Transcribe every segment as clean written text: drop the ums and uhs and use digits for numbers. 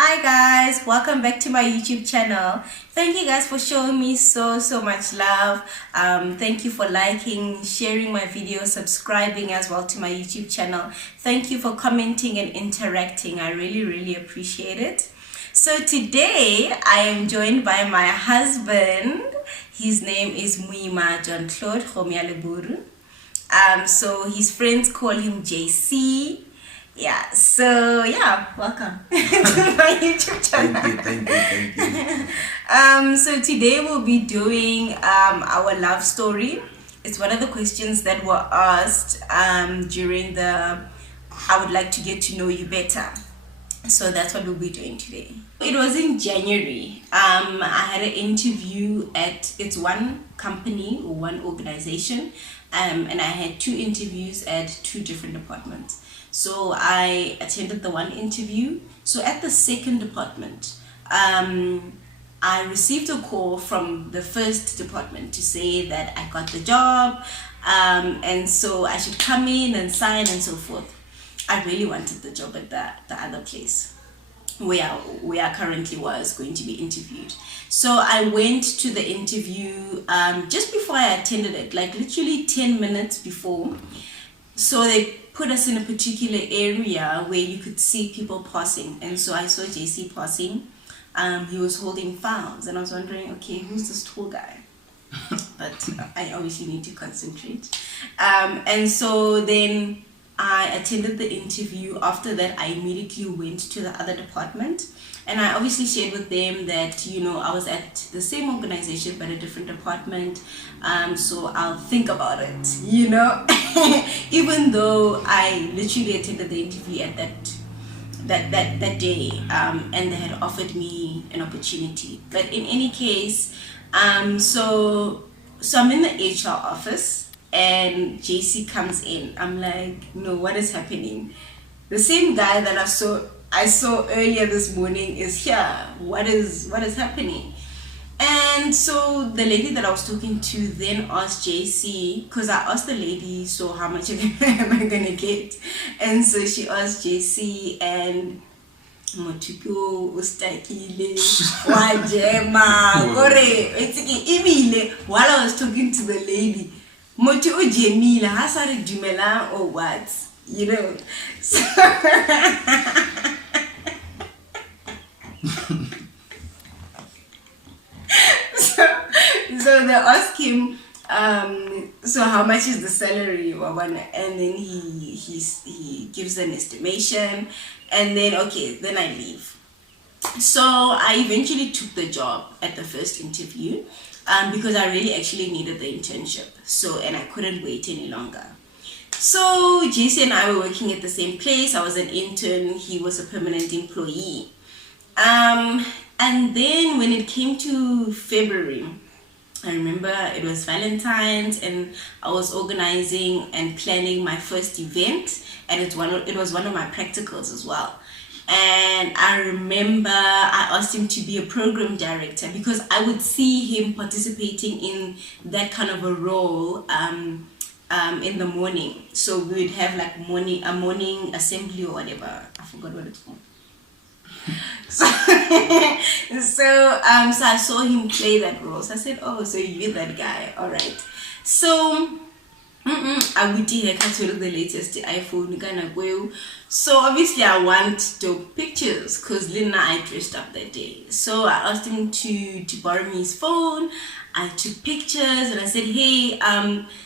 Hi guys, welcome back to my YouTube channel. Thank you guys for showing me so much love. Thank you for liking, sharing my videos, subscribing as well to my YouTube channel. Thank you for commenting and interacting. I really appreciate it. So today I am joined by my husband. His name is Muima John Claude Khomialeburu. So his friends call him JC. Yeah, so yeah, welcome to my YouTube channel. Thank you. So today we'll be doing our love story. It's one of the questions that were asked during the I would like to get to know you better. So that's what we'll be doing today. It was in January. I had an interview it's one company or one organization, and I had two interviews at two different departments. So I attended the one interview. So at the second department, I received a call from the first department to say that I got the job, and so I should come in and sign and so forth. I really wanted the job at the other place where I currently was going to be interviewed. So I went to the interview just before I attended it, like literally 10 minutes before. So they put us in a particular area where you could see people passing, and so I saw JC passing. He was holding files, and I was wondering, okay, who's this tall guy? But I obviously need to concentrate. And so then I attended the interview. After that, I immediately went to the other department, and I obviously shared with them that, you know, I was at the same organization but a different department. So I'll think about it, you know. Even though I literally attended the interview at that day, and they had offered me an opportunity. But in any case, so I'm in the HR office, and JC comes in. I'm like, no, what is happening? The same guy that I saw earlier this morning is here. What is happening? And so the lady that I was talking to then asked JC, because I asked the lady, so how much am I gonna get? And so she asked JC, and Motuko ustakile wajema gore it's while I was talking to the lady, Motu ujemila hasari dumela or what, you know. So they ask him, so how much is the salary, and then he gives an estimation, and then then I leave. So I eventually took the job at the first interview, because I really actually needed the internship. So, and I couldn't wait any longer. So JC and I were working at the same place. I was an intern, he was a permanent employee. And then when it came to February, I remember it was Valentine's, and I was organizing and planning my first event, and it was one of my practicals as well. And I remember I asked him to be a program director because I would see him participating in that kind of a role in the morning. So we would have like a morning assembly or whatever. I forgot what it's called. So I saw him play that role. So I said, oh, so you're that guy, all right. So I would the latest iPhone. So obviously I want dope pictures because Lina I dressed up that day. So I asked him to borrow me his phone. I took pictures and I said, hey,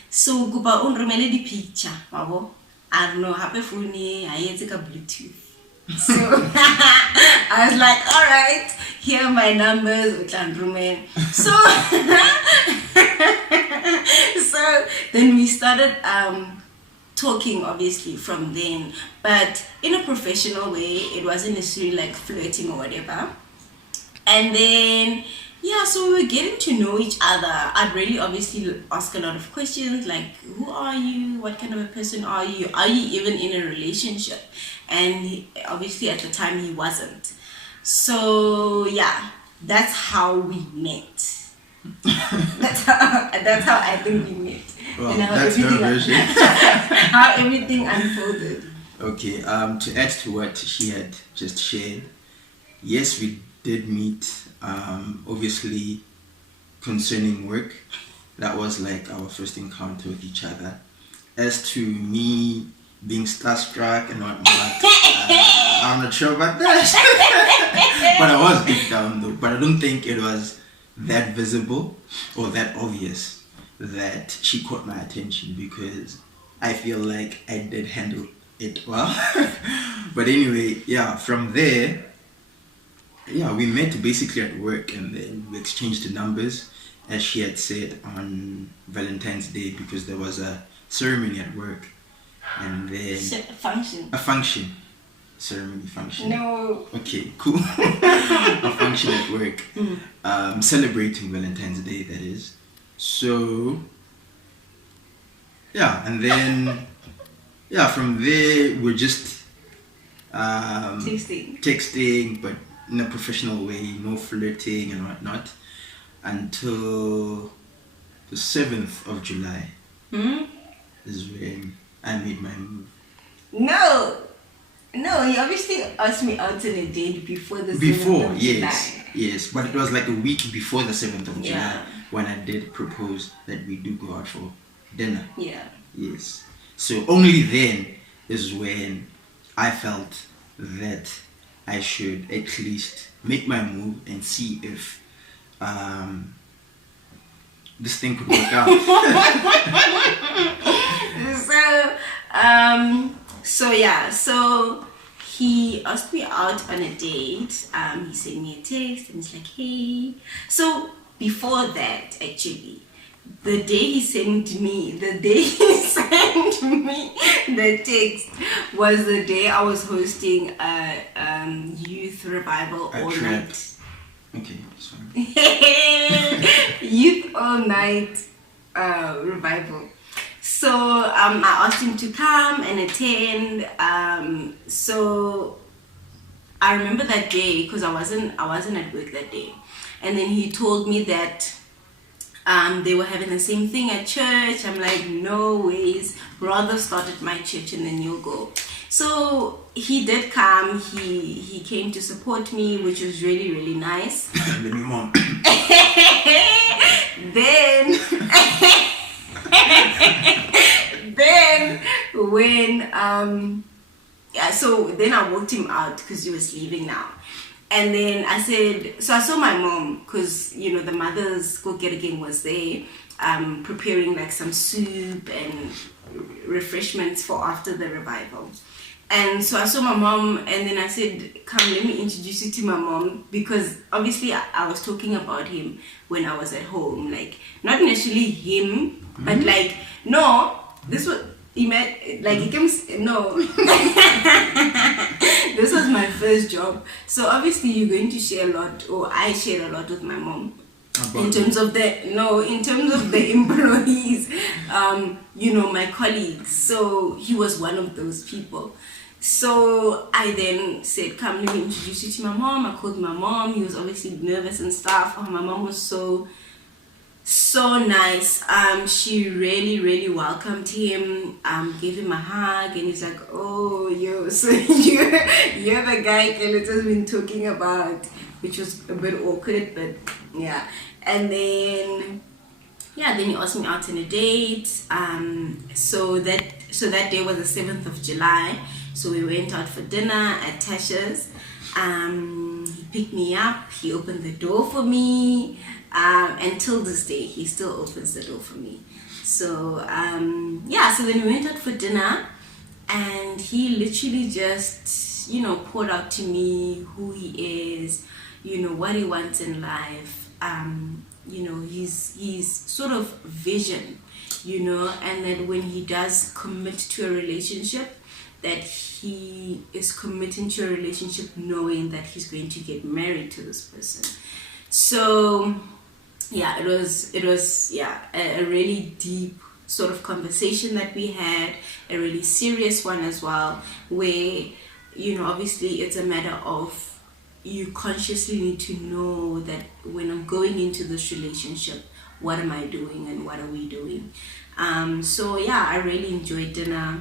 so kuba unromele di picture, mabo. I don't know, happy phone I take a Bluetooth. So I was like, all right, here are my numbers. So then we started talking, obviously, from then, but in a professional way. It wasn't necessarily like flirting or whatever. And then yeah, so we were getting to know each other. I'd really obviously ask a lot of questions like, who are you? What kind of a person are you? Are you even in a relationship? And obviously at the time he wasn't. So yeah, that's how we met. that's how I think we met. Well, and that's her version. How everything unfolded. Okay, to add to what she had just shared, yes, we did meet. Obviously, concerning work, that was like our first encounter with each other. As to me being starstruck and whatnot, I'm not sure about that. But I was deep down though. But I don't think it was that visible or that obvious that she caught my attention, because I feel like I did handle it well. But anyway, yeah, from there, yeah, we met basically at work, and then we exchanged the numbers, as she had said, on Valentine's Day, because there was a ceremony at work, and then Function. a function, ceremony function. No. Okay, cool. A function at work, celebrating Valentine's Day, that is. So yeah, and then yeah, from there we're just texting, but in a professional way, no flirting and whatnot, until the 7th of July is when I made my move. No, he obviously asked me out on a date before the 7th of July. Yes, but it was like a week before the 7th of July Yeah. when I did propose that we do go out for dinner. Yeah. Yes. So only then is when I felt that I should at least make my move and see if this thing could work out. So he asked me out on a date. He sent me a text and he's like, hey. So before that, actually, the day he sent me the text was the day I was hosting a youth revival all trip. night. Okay, sorry. Youth all night revival. So I asked him to come and attend. So I remember that day because I wasn't at work that day, and then he told me that they were having the same thing at church. I'm like, no ways, rather start at my church and then you'll go. So he did come. He came to support me, which was really, really nice. Then when so then I walked him out because he was leaving now. And then I said, so I saw my mom, because the mother's go-get gang was there, preparing like some soup and refreshments for after the revival. And so I saw my mom, and then I said, come, let me introduce you to my mom, because obviously I was talking about him when I was at home, like not necessarily him, but like, no, this was he came, no. This was my first job, so obviously you're going to share a lot, or I share a lot with my mom in terms of the employees, my colleagues. So he was one of those people. So I then said, come, let me introduce you to my mom. I called my mom. He was obviously nervous and stuff. Oh, my mom was so nice. She really, really welcomed him, gave him a hug, and he's like, oh, yo, so you're the guy Keleta's been talking about, which was a bit awkward, but yeah. And then he asked me out on a date. So that day was the 7th of July. So we went out for dinner at Tasha's. He picked me up. He opened the door for me. Until this day, he still opens the door for me. So so then we went out for dinner, and he literally just poured out to me who he is, what he wants in life, his sort of vision, and that when he does commit to a relationship, that he is committing to a relationship knowing that he's going to get married to this person. So yeah, it was a really deep sort of conversation that we had, a really serious one as well, where obviously it's a matter of you consciously need to know that when I'm going into this relationship, what am I doing and what are we doing? So yeah, I really enjoyed dinner.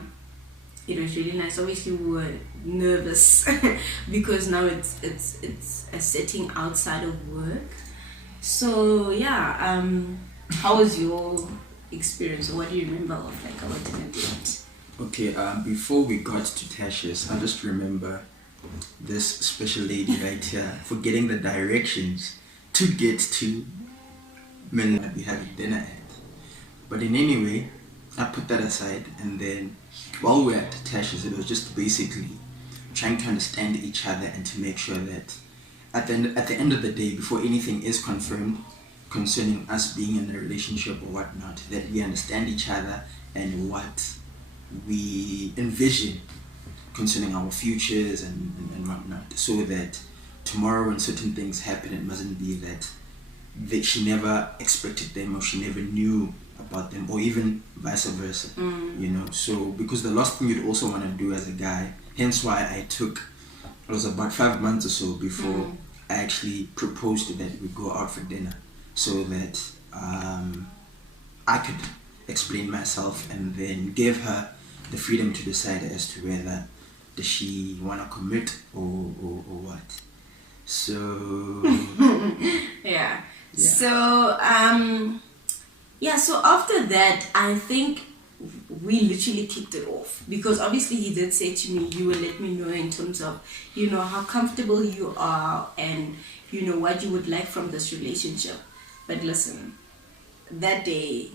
It was really nice. Obviously, we were nervous because now it's a setting outside of work. So yeah, how was your experience? What do you remember of like our dinner date? Okay, before we got to Tasha's, I just remember this special lady right here forgetting the directions to get to men that we having dinner at. But in any way, I put that aside, and then while we were at Tasha's, it was just basically trying to understand each other and to make sure that at the end of the day, before anything is confirmed concerning us being in a relationship or whatnot, that we understand each other and what we envision concerning our futures and whatnot, so that tomorrow when certain things happen, it mustn't be that she never expected them or she never knew about them, or even vice versa. You know, so because the last thing you'd also want to do as a guy, hence why it was about 5 months or so before I actually proposed that we go out for dinner, so that I could explain myself and then give her the freedom to decide as to whether does she want to commit or what. So Yeah. yeah. So yeah, so after that, I think we literally kicked it off, because obviously he did say to me, you will let me know in terms of, you know, how comfortable you are and, you know, what you would like from this relationship. But listen, that day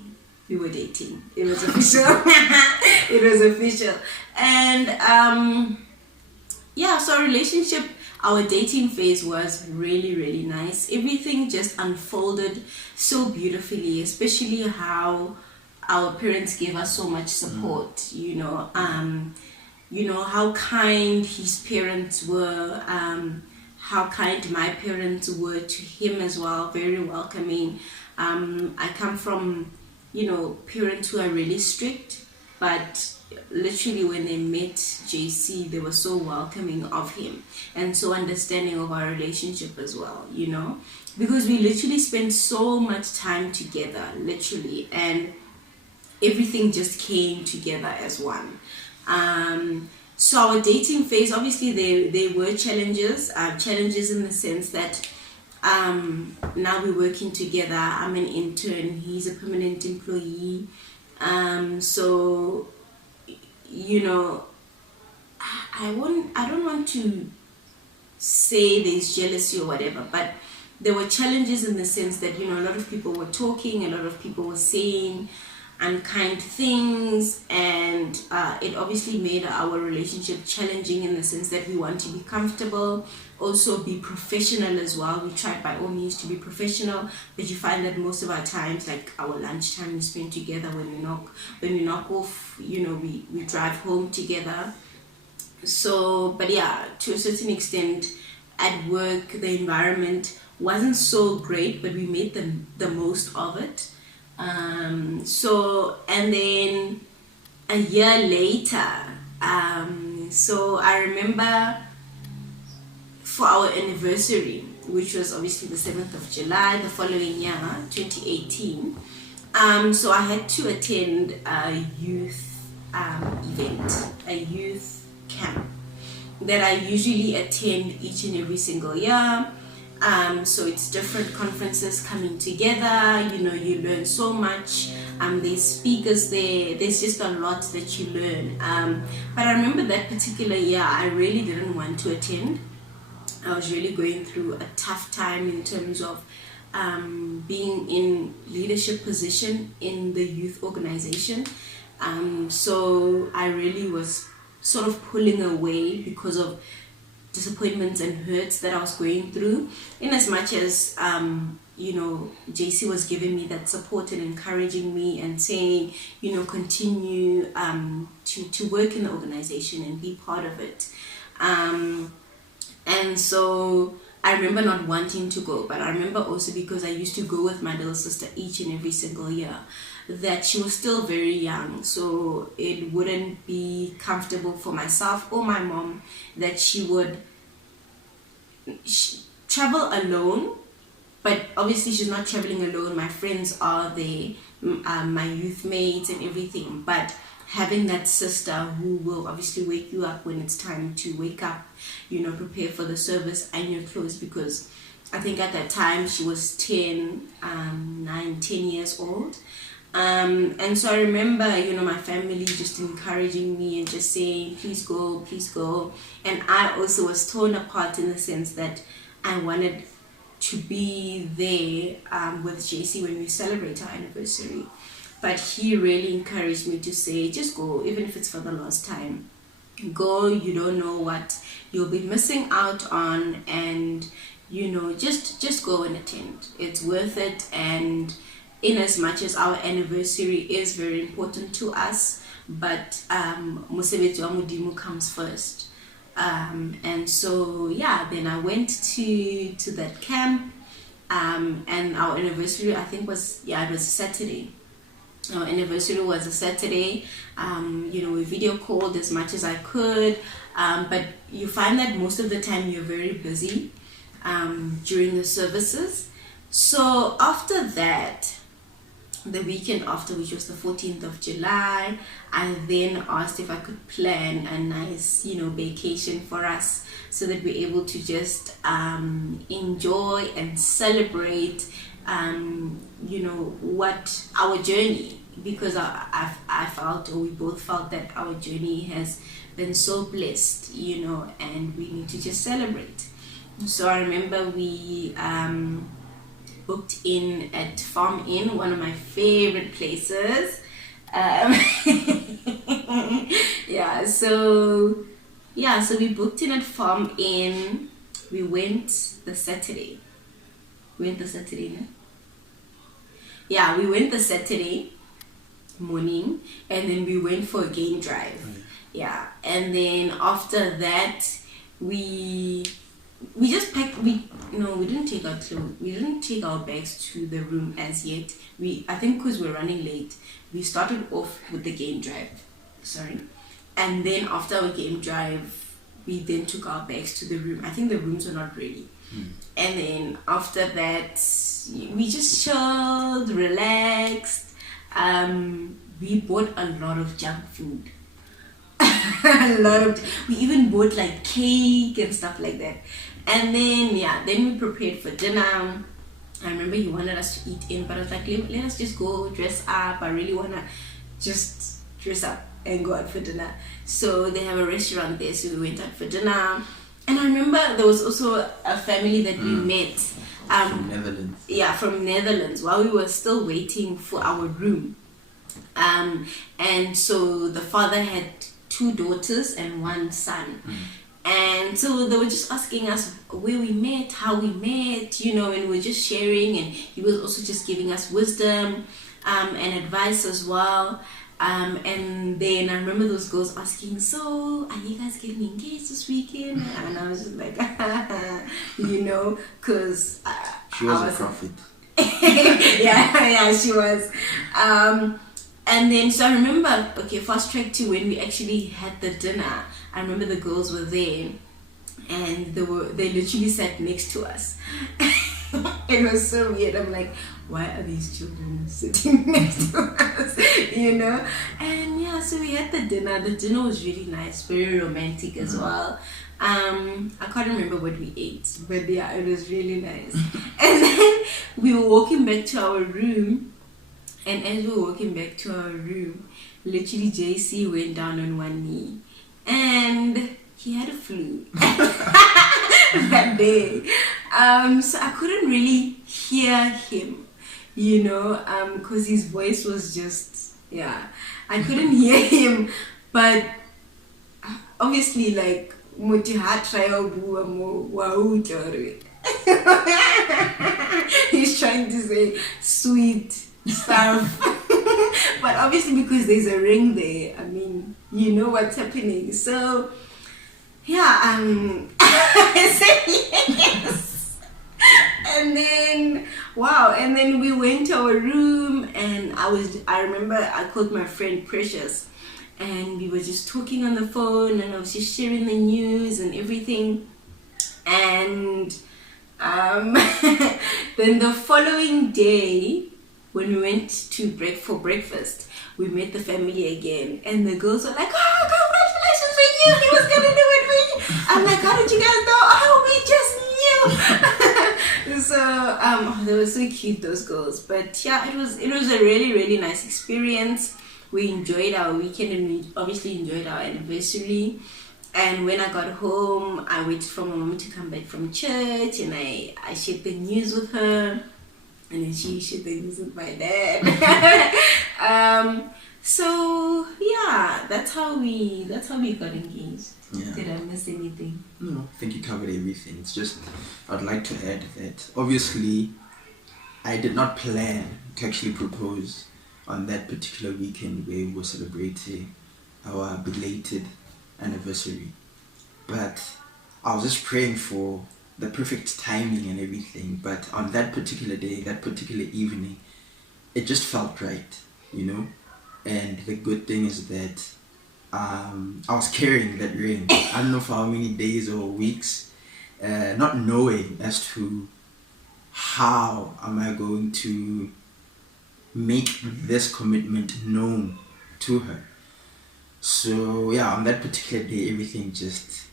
we were dating. It was official. It was official. And yeah, so our relationship, our dating phase was really, really nice. Everything just unfolded so beautifully, especially how our parents gave us so much support. You know how kind his parents were, how kind my parents were to him as well, very welcoming. I come from, you know, parents who are really strict, but literally when they met JC, they were so welcoming of him and so understanding of our relationship as well, you know, because we literally spent so much time together, literally, and everything just came together as one. So our dating phase, obviously there were challenges in the sense that now we're working together. I'm an intern, he's a permanent employee. So you know, I don't want to say there's jealousy or whatever, but there were challenges in the sense that, you know, a lot of people were talking, a lot of people were saying unkind things, and it obviously made our relationship challenging in the sense that we want to be comfortable, also be professional as well. We tried by all means to be professional, but you find that most of our times, like our lunchtime, we spend together. When we knock off, you know, we drive home together. So, but yeah, to a certain extent, at work the environment wasn't so great, but we made the most of it. So, and then a year later, so I remember for our anniversary, which was obviously the 7th of July the following year, 2018, so I had to attend a youth event, a youth camp that I usually attend each and every single year. So it's different conferences coming together, you know, you learn so much. There's speakers there, there's just a lot that you learn. But I remember that particular year I really didn't want to attend. I was really going through a tough time in terms of being in leadership position in the youth organization. So I really was sort of pulling away because of disappointments and hurts that I was going through, in as much as you know, JC was giving me that support and encouraging me and saying, you know, continue to work in the organization and be part of it. And so I remember not wanting to go, but I remember also, because I used to go with my little sister each and every single year, that she was still very young, so it wouldn't be comfortable for myself or my mom that she would travel alone. But obviously she's not traveling alone, my friends are there, my youth mates and everything, but having that sister who will obviously wake you up when it's time to wake up, prepare for the service and your clothes, because I think at that time she was 10 years old. And so I remember, my family just encouraging me and just saying, please go, please go. And I also was torn apart in the sense that I wanted to be there with JC when we celebrate our anniversary. But he really encouraged me to say, just go, even if it's for the last time. Go, you don't know what you'll be missing out on, and just go and attend. It's worth it. And in as much as our anniversary is very important to us, but Musebetsi wa Modimo comes first. And so then I went to that camp, and our anniversary, I think, it was a Saturday. Our anniversary was a Saturday. We video called as much as I could, but you find that most of the time you're very busy during the services. So after that, the weekend after, which was the 14th of July, I then asked if I could plan a nice, vacation for us, so that we're able to just enjoy and celebrate, what our journey, because I felt, or we both felt, that our journey has been so blessed, and we need to just celebrate. So I remember we booked in at Farm Inn, one of my favorite places. So we booked in at Farm Inn. We went the Saturday. No? Yeah, we went the Saturday morning, and then we went for a game drive. Yeah, and then after that, we just packed. We didn't take our clothes. We didn't take our bags to the room as yet. I think because we're running late, we started off with the game drive. And then after our game drive, we then took our bags to the room. I think the rooms were not ready. And then after that, we just chilled, relaxed. We bought a lot of junk food. We even bought like cake and stuff like that. And then we prepared for dinner. I remember he wanted us to eat in, but I was like, let us just go dress up. I really want to just dress up and go out for dinner. So they have a restaurant there, so we went out for dinner. And I remember there was also a family that we met from Netherlands. Yeah, from Netherlands, while we were still waiting for our room. And so the father had 2 daughters and 1 son. And so they were just asking us where we met, how we met, and we were just sharing, and he was also just giving us wisdom and advice as well. And then I remember those girls asking, so are you guys getting engaged this weekend? And I was just like, because she was a prophet. yeah, she was. And then, so I remember, fast track to when we actually had the dinner. I remember the girls were there, and they literally sat next to us. It was so weird. I'm like, why are these children sitting next to us? And so we had the dinner. The dinner was really nice, very romantic as well. I can't remember what we ate, but it was really nice. And then we were walking back to our room. And as we were walking back to our room, literally JC went down on one knee, and he had a flu that day. So I couldn't really hear him, because his voice was just, I couldn't hear him. But obviously, like, he's trying to say sweet stuff. But obviously, because there's a ring there, I mean, you know what's happening. So I said yes. And then we went to our room, and I remember I called my friend Precious, and we were just talking on the phone, and I was just sharing the news and everything. And then the following day when we went to break for breakfast, we met the family again, and the girls were like, "Oh, congratulations, we knew he was gonna do it." I'm like, "How did you guys know?" "Oh, we just knew." So they were so cute, those girls. But yeah, it was a really, really nice experience. We enjoyed our weekend, and we obviously enjoyed our anniversary. And when I got home, I waited for my mom to come back from church, and I shared the news with her, and then she shared the news with my dad. So yeah, that's how we got engaged. Yeah. Did I miss anything? No, I think you covered everything. It's just, I'd like to add that obviously I did not plan to actually propose on that particular weekend where we were celebrating our belated anniversary. But I was just praying for the perfect timing and everything. But on that particular day, that particular evening, it just felt right, you know? And the good thing is that I was carrying that ring. I don't know for how many days or weeks, not knowing as to how am I going to make this commitment known to her. So yeah, on that particular day, everything just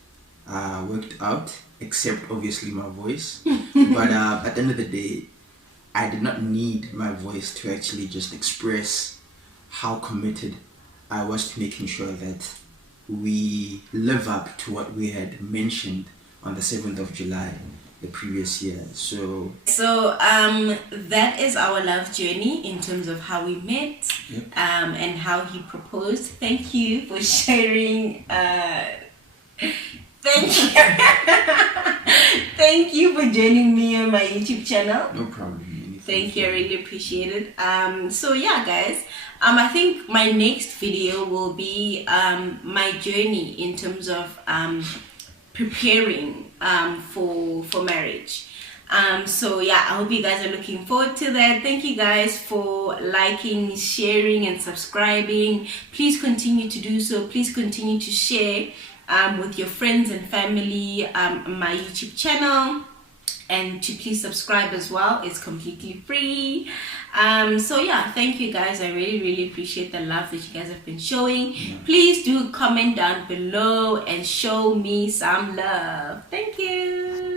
worked out, except obviously my voice. But at the end of the day, I did not need my voice to actually just express how committed I was to making sure that we live up to what we had mentioned on the 7th of July the previous year. So that is our love journey in terms of how we met. Yep. And how he proposed. Thank you for sharing. Thank you. Thank you for joining me on my YouTube channel. no problem. Thank you, I really appreciate it. So yeah, guys, I think my next video will be my journey in terms of preparing for marriage. So yeah, I hope you guys are looking forward to that. Thank you guys for liking, sharing, and subscribing. Please continue to do so. Please continue to share with your friends and family my YouTube channel. And to please subscribe as well. It's completely free. So yeah, thank you guys. I really, really appreciate the love that you guys have been showing. Please do comment down below and show me some love. Thank you.